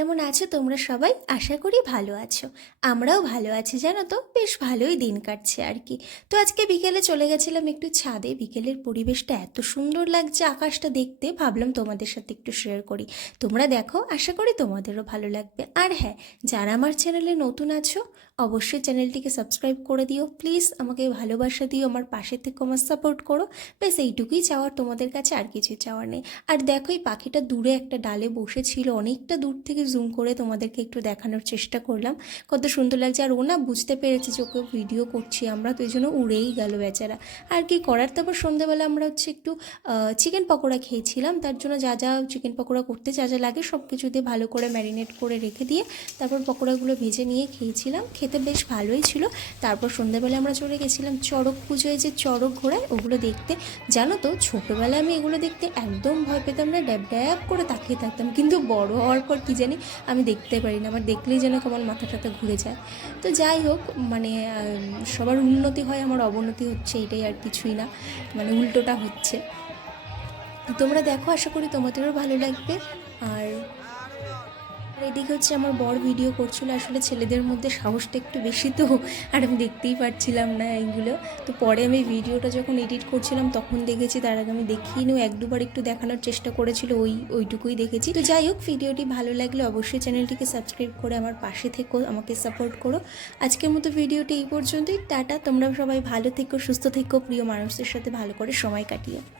আছো তোমরা সবাই? আশা করি ভালো আছো। আমরাও ভালো আছি, জানো তো? বেশ ভালোই দিন কাটছে আর কি। তো আজকে বিকেলে চলে গেছিলাম একটু ছাদে। বিকেলের পরিবেশটা এত সুন্দর লাগছে আকাশটা দেখতে। ভাবলাম তোমাদের সাথে একটু শেয়ার করি। তোমরা দেখো, আশা করি তোমাদেরও ভালো লাগবে। আর হ্যাঁ যারা আমার চ্যানেলে নতুন আছো, অবশ্যই চ্যানেলটিকে সাবস্ক্রাইব করে দিও। প্লিজ আমাকে ভালোবাসা দিও, আমার পাশে থেকে আমার সাপোর্ট করো। বেশ এইটুকুই চাওয়ার, তোমাদের কাছে আর কিছু চাওয়ার নেই। আর দেখো, এই পাখিটা দূরে একটা ডালে বসেছিল, অনেকটা দূর থেকে জুম করে তোমাদেরকে একটু দেখানোর চেষ্টা করলাম। কত সুন্দর লাগছে। আর ও না বুঝতে পেরেছে যে ওকে ভিডিও করছি আমরা, তো এই জন্য উড়েই গেল বেচারা। আর কি করার? তারপর সন্ধ্যাবেলা আমরা হচ্ছে একটু চিকেন পকোড়া খেয়েছিলাম। তার জন্য যা যা চিকেন পকোড়া করতে যা যা লাগে সব কিছু দিয়ে ভালো করে ম্যারিনেট করে রেখে দিয়ে তারপর পকোড়াগুলো ভেজে নিয়ে খেয়েছিলাম। খেতে বেশ ভালোই ছিল। তারপর সন্ধ্যাবেলা আমরা চলে গেছিলাম চড়ক পুজোয় যে চড়ক ঘোড়ায়, ওগুলো দেখতে। জানো তো, ছোটোবেলায় আমি এগুলো দেখতে একদম ভয় পেতাম না, ড্যাব ড্যাব করে তাকিয়ে থাকতাম। কিন্তু বড় হওয়ার পর কী জানি আমি দেখতে পারি না আমার দেখলেই যেন কেমন মাথা টাথা ঘুরে যায়। তো যাই হোক মানে সবার উন্নতি হয়, আমার অবনতি হচ্ছে এটাই আর কিছুই না মানে উল্টোটা হচ্ছে। তোমরা দেখো, আশা করি তোমাদেরও ভালো লাগবে, আর এদিকে হচ্ছে আমার বড় ভিডিও করছিল, আসলে ছেলেদের মধ্যে সাহসটা একটু বেশি তো, আর আমি দেখতেই পারছিলাম না এইগুলো তো পরে আমি ভিডিওটা যখন এডিট করছিলাম, তখন দেখেছি, তার আগে আমি দেখিয়ে নিও, এক দুবার একটু দেখানোর চেষ্টা করেছিল, ওই, ওইটুকুই দেখেছি। তো যাই হোক ভিডিওটি ভালো লাগলে অবশ্যই চ্যানেলটিকে সাবস্ক্রাইব করে আমার পাশে থেকো, আমাকে সাপোর্ট করো। আজকের মতো ভিডিওটি এই পর্যন্তই, টাটা, তোমরা সবাই ভালো থেকো, সুস্থ থেকো, প্রিয় মানুষদের সাথে ভালো করে সময় কাটিয়ে